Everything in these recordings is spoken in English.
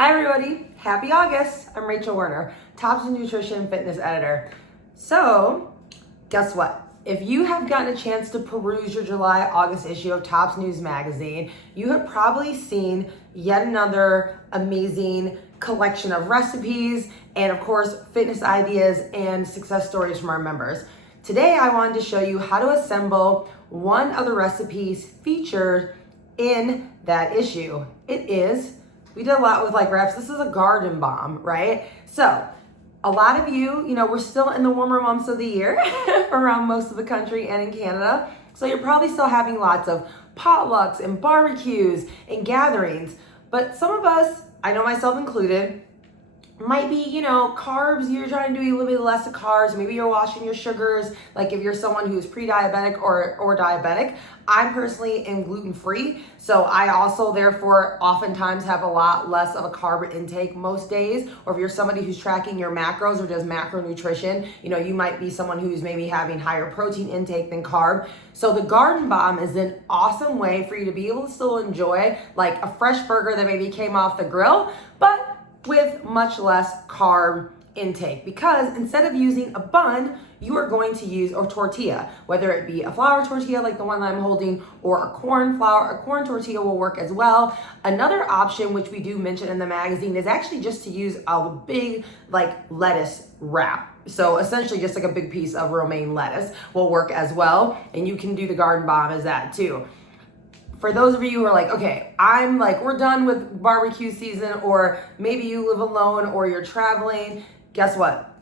Hi everybody, happy August. I'm Rachel Werner, Tops Nutrition Fitness Editor. So, guess what? If you have gotten a chance to peruse your July-August issue of Tops News Magazine, you have probably seen yet another amazing collection of recipes and of course, fitness ideas and success stories from our members. Today, I wanted to show you how to assemble one of the recipes featured in that issue. We did a lot with like wraps. This is a garden bomb, right? So a lot of you, we're still in the warmer months of the year around most of the country and in Canada. So you're probably still having lots of potlucks and barbecues and gatherings. But some of us, I know myself included, might be, carbs, you're trying to do a little bit less of carbs. Maybe you're watching your sugars, like if you're someone who's pre-diabetic or diabetic. I personally am gluten-free, so I also therefore oftentimes have a lot less of a carb intake most days. Or if you're somebody who's tracking your macros or does macronutrition, you might be someone who's maybe having higher protein intake than carb. So the Garden Bomb is an awesome way for you to be able to still enjoy like a fresh burger that maybe came off the grill, but with much less carb intake, because instead of using a bun, you are going to use a tortilla, whether it be a flour tortilla like the one I'm holding or a corn tortilla will work as well. Another option, which we do mention in the magazine, is actually just to use a big like lettuce wrap. So essentially just like a big piece of romaine lettuce will work as well. And you can do the Garden Bomb as that too. For those of you who are like, okay, we're done with barbecue season, or maybe you live alone or you're traveling, guess what?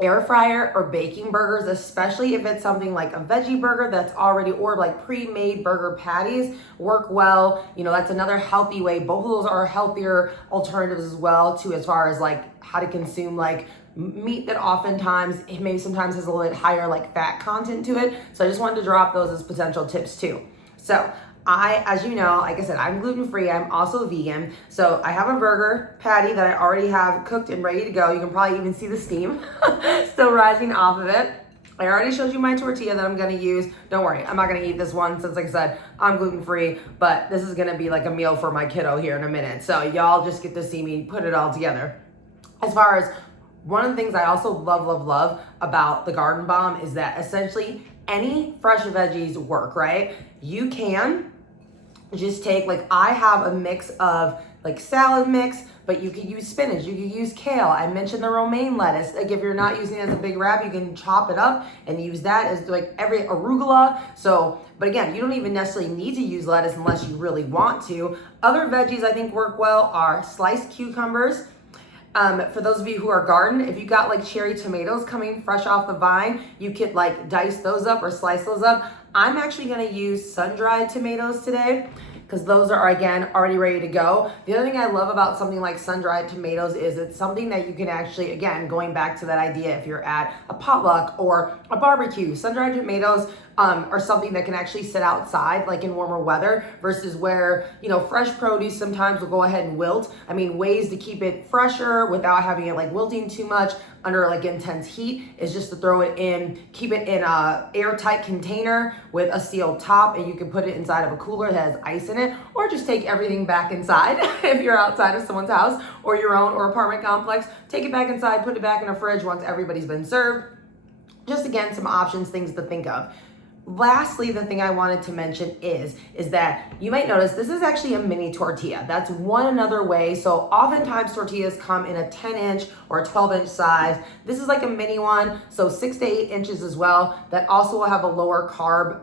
Air fryer or baking burgers, especially if it's something like a veggie burger that's already, or like pre-made burger patties, work well. That's another healthy way. Both of those are healthier alternatives as well to as far as like how to consume like meat that oftentimes, it maybe sometimes has a little bit higher like fat content to it. So I just wanted to drop those as potential tips too. So as you know, like I said, I'm gluten-free. I'm also vegan. So I have a burger patty that I already have cooked and ready to go. You can probably even see the steam still rising off of it. I already showed you my tortilla that I'm going to use. Don't worry, I'm not going to eat this one since, like I said, I'm gluten-free. But this is going to be like a meal for my kiddo here in a minute. So y'all just get to see me put it all together. As far as one of the things I also love about the Garden Bomb is that essentially any fresh veggies work, right? You can just take, like I have a mix of like salad mix, but you could use spinach, you could use kale. I mentioned the romaine lettuce. Like if you're not using it as a big wrap, you can chop it up and use that as like every arugula. So, but again, you don't even necessarily need to use lettuce unless you really want to. Other veggies I think work well are sliced cucumbers. For those of you who are garden, if you got like cherry tomatoes coming fresh off the vine, you could like dice those up or slice those up. I'm actually gonna use sun-dried tomatoes today because those are, again, already ready to go. The other thing I love about something like sun-dried tomatoes is it's something that you can actually, again, going back to that idea, if you're at a potluck or a barbecue, sun-dried tomatoes are something that can actually sit outside like in warmer weather versus where, fresh produce sometimes will go ahead and wilt. I mean, ways to keep it fresher without having it like wilting too much under like intense heat is just to throw it in, keep it in a airtight container with a sealed top, and you can put it inside of a cooler that has ice in it, or just take everything back inside if you're outside of someone's house or your own or apartment complex. Take it back inside, put it back in a fridge once everybody's been served. Just again, some options, things to think of. Lastly, the thing I wanted to mention is that you might notice this is actually a mini tortilla. That's one another way. So oftentimes tortillas come in a 10-inch or a 12-inch size. This is like a mini one, so 6 to 8 inches as well. That also will have a lower carb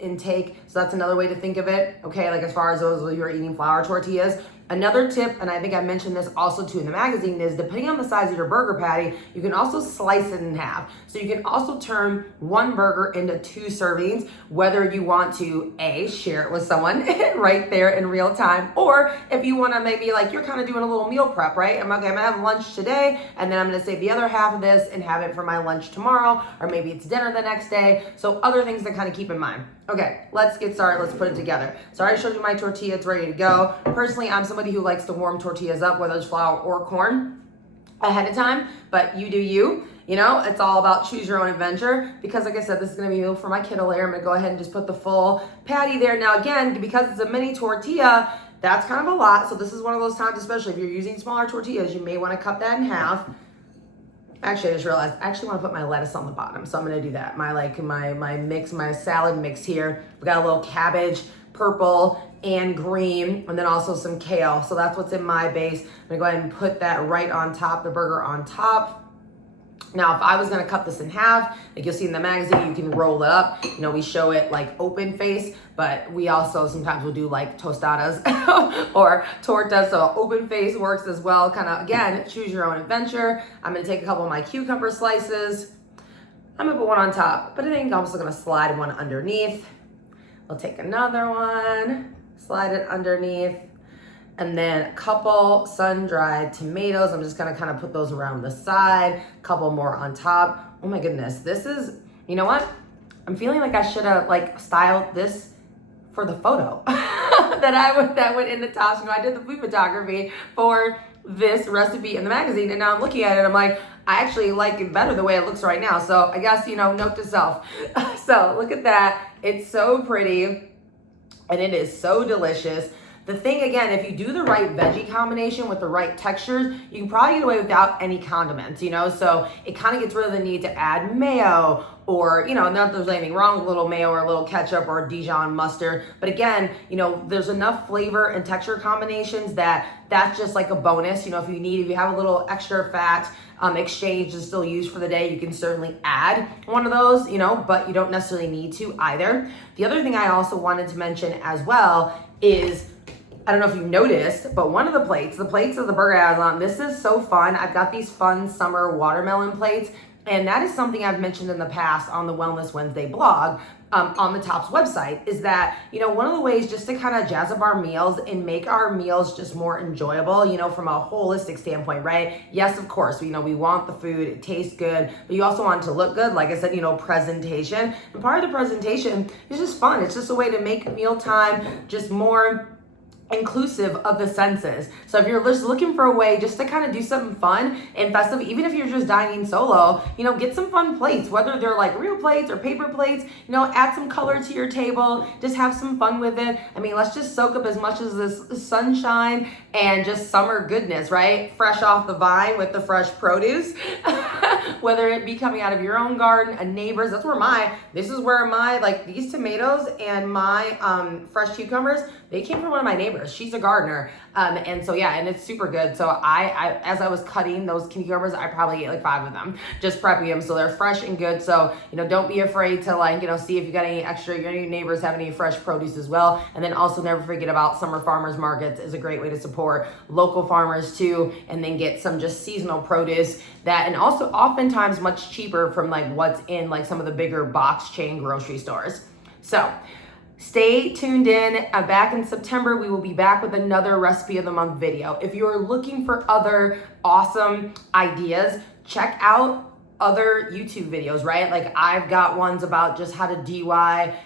intake. So that's another way to think of it. Okay, like as far as those who are eating flour tortillas. Another tip, and I think I mentioned this also too in the magazine, is depending on the size of your burger patty, you can also slice it in half. So you can also turn one burger into 2 servings, whether you want to share it with someone right there in real time, or if you want to maybe like you're kind of doing a little meal prep, right? I'm gonna have lunch today, and then I'm gonna save the other half of this and have it for my lunch tomorrow, or maybe it's dinner the next day. So other things to kind of keep in mind. Okay, let's get started. Let's put it together. So I already showed you my tortilla. It's ready to go. Personally, I'm somebody who likes to warm tortillas up, whether it's flour or corn, ahead of time, but you do you. It's all about choose your own adventure, because like I said, this is gonna be a meal for my kiddo later. I'm gonna go ahead and just put the full patty there. Now again, because it's a mini tortilla, that's kind of a lot. So this is one of those times, especially if you're using smaller tortillas, you may want to cut that in half. Actually, I just realized I actually want to put my lettuce on the bottom, so I'm gonna do that. My mix, my salad mix here. We got a little cabbage, purple and green, and then also some kale. So that's what's in my base. I'm gonna go ahead and put that right on top, the burger on top. Now, if I was gonna cut this in half, like you'll see in the magazine, you can roll it up. You know, we show it like open face, but we also sometimes will do like tostadas or tortas, so open face works as well. Kind of, again, choose your own adventure. I'm gonna take a couple of my cucumber slices. I'm gonna put one on top, but I think I'm also gonna slide one underneath. We'll take another one, slide it underneath. And then a couple sun-dried tomatoes. I'm just gonna kind of put those around the side, a couple more on top. Oh my goodness, this is, you know what? I'm feeling like I should have like styled this for the photo that went in the tops. You know, I did the food photography for this recipe in the magazine, and now I'm looking at it, I'm like, I actually like it better the way it looks right now. So I guess, you know, note to self. So look at that, it's so pretty, and it is so delicious. The thing, again, if you do the right veggie combination with the right textures, you can probably get away without any condiments, you know? So it kind of gets rid of the need to add mayo or, you know, not that there's anything wrong with a little mayo or a little ketchup or Dijon mustard. But again, you know, there's enough flavor and texture combinations that's just like a bonus. You know, if you have a little extra fat exchange to still use for the day, you can certainly add one of those, you know, but you don't necessarily need to either. The other thing I also wanted to mention as well is, I don't know if you noticed, but one of the plates of the burger I was on, this is so fun. I've got these fun summer watermelon plates, and that is something I've mentioned in the past on the Wellness Wednesday blog on the Tops website, is that, you know, one of the ways just to kind of jazz up our meals and make our meals just more enjoyable, you know, from a holistic standpoint, right? Yes, of course, you know, we want the food, it tastes good, but you also want it to look good. Like I said, you know, presentation. And part of the presentation is just fun. It's just a way to make mealtime just more inclusive of the senses. So if you're just looking for a way just to kind of do something fun and festive, even if you're just dining solo, you know, get some fun plates, whether they're like real plates or paper plates, you know, add some color to your table, just have some fun with it. I mean, let's just soak up as much as this sunshine and just summer goodness, right? Fresh off the vine with the fresh produce, whether it be coming out of your own garden, a neighbor's. This is where my, like these tomatoes and my fresh cucumbers, they came from one of my neighbors. She's a gardener. And so, yeah, and it's super good. So I as I was cutting those cucumbers, I probably ate like 5 of them, just prepping them. So they're fresh and good. So, you know, don't be afraid to, like, you know, see if you got any extra, your neighbors have any fresh produce as well. And then also never forget about summer farmers markets is a great way to support local farmers too. And then get some just seasonal produce that, and also oftentimes much cheaper from like what's in like some of the bigger box chain grocery stores. So stay tuned in. Back in September, we will be back with another recipe of the month video. If you're looking for other awesome ideas, check out other YouTube videos, right? Like I've got ones about just how to DIY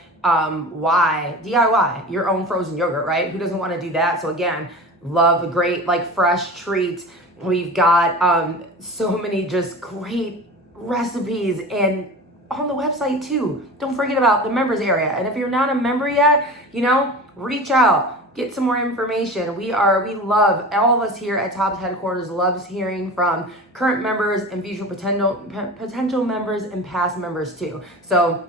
your own frozen yogurt, right? Who doesn't want to do that? So again, love a great like fresh treats. We've got so many just great recipes, and on the website too. Don't forget about the members area. And if you're not a member yet, you know, reach out, get some more information. We love, all of us here at Tops headquarters loves hearing from current members and future potential members and past members too. So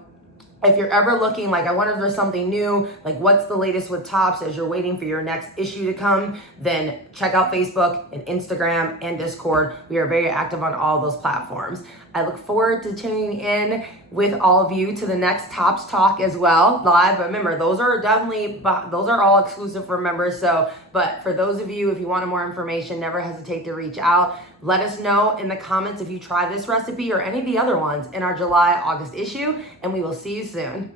if you're ever looking, like, I wonder if there's something new, like what's the latest with Tops as you're waiting for your next issue to come, then check out Facebook and Instagram and Discord. We are very active on all those platforms. I look forward to tuning in with all of you to the next Tops Talk as well, live. But remember, those are all exclusive for members. So, but for those of you, if you wanted more information, never hesitate to reach out. Let us know in the comments if you try this recipe or any of the other ones in our July, August issue, and we will see you soon.